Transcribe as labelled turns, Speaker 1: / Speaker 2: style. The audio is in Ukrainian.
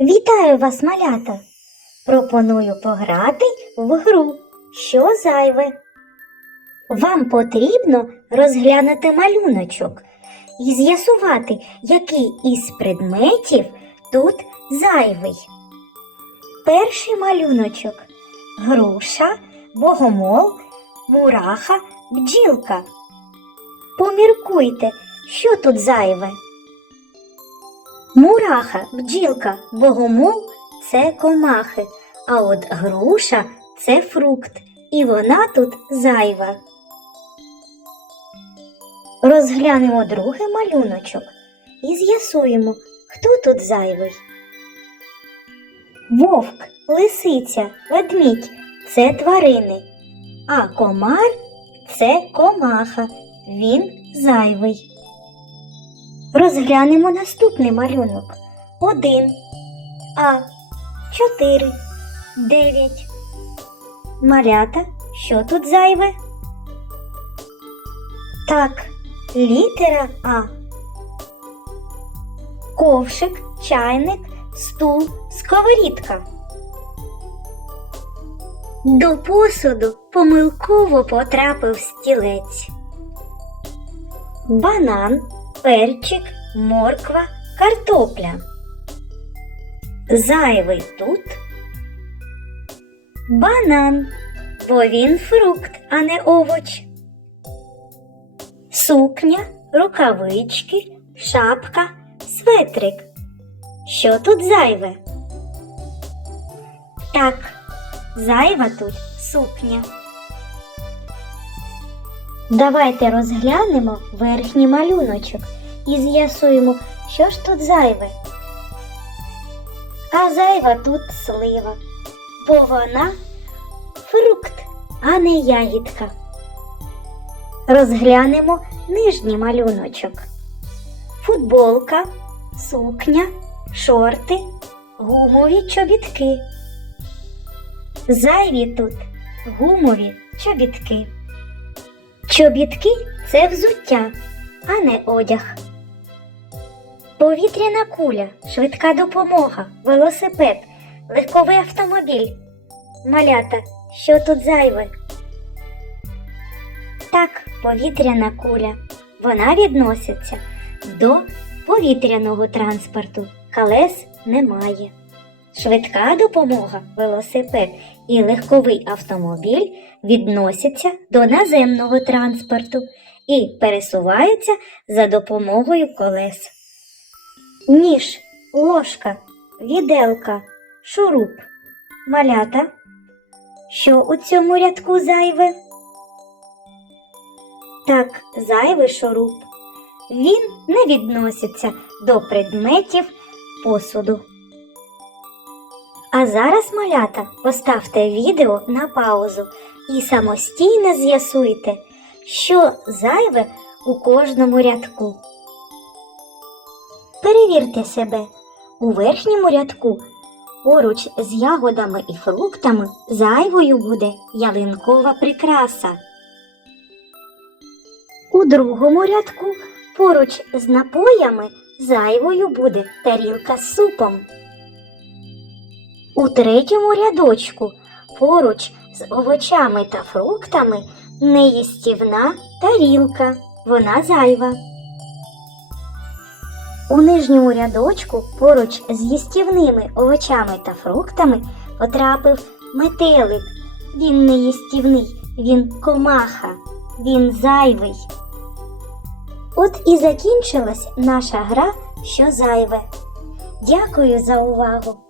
Speaker 1: Вітаю вас, малята! Пропоную пограти в гру Що зайве? Вам потрібно розглянути малюночок і з'ясувати, який із предметів тут зайвий. Перший малюночок груша, богомол, мураха, бджілка. Поміркуйте, що тут зайве. Мураха, бджілка, богомол це комахи, а от груша це фрукт, і вона тут зайва. Розглянемо другий малюночок і з'ясуємо, хто тут зайвий. Вовк, лисиця, ведмідь це тварини, а комар це комаха, він зайвий. Розглянемо наступний малюнок. Один, А, чотири, дев'ять. Малята, що тут зайве? Так, літера А. Ковшик, чайник, стул, сковорідка. До посуду помилково потрапив стілець. Банан, перчик, морква, картопля. Зайвий тут. Банан, бо він фрукт, а не овоч. Сукня, рукавички, шапка, светрик. Що тут зайве? Так, зайва тут сукня. Давайте розглянемо верхній малюночок і з'ясуємо, що ж тут зайве. А зайва тут слива, бо вона фрукт, а не ягідка. Розглянемо нижній малюночок. Футболка, сукня, шорти, гумові чобітки. Зайві тут гумові чобітки. Чобітки це взуття, а не одяг. Повітряна куля, швидка допомога, велосипед, легковий автомобіль. Малята, що тут зайве? Так, повітряна куля. Вона відноситься до повітряного транспорту. Колес немає. Швидка допомога, велосипед і легковий автомобіль відносяться до наземного транспорту і пересуваються за допомогою колес. Ніж, ложка, віделка, шуруп, малята. Що у цьому рядку зайве? Так, зайвий шуруп. Він не відноситься до предметів посуду. А зараз, малята, поставте відео на паузу і самостійно з'ясуйте, що зайве у кожному рядку. Перевірте себе. У верхньому рядку поруч з ягодами і фруктами зайвою буде ялинкова прикраса. У другому рядку поруч з напоями зайвою буде тарілка з супом. У третьому рядочку поруч з овочами та фруктами неїстівна тарілка. Вона зайва. У нижньому рядочку поруч з їстівними овочами та фруктами потрапив метелик. Він не їстівний, він комаха, він зайвий. От і закінчилась наша гра, що зайве. Дякую за увагу.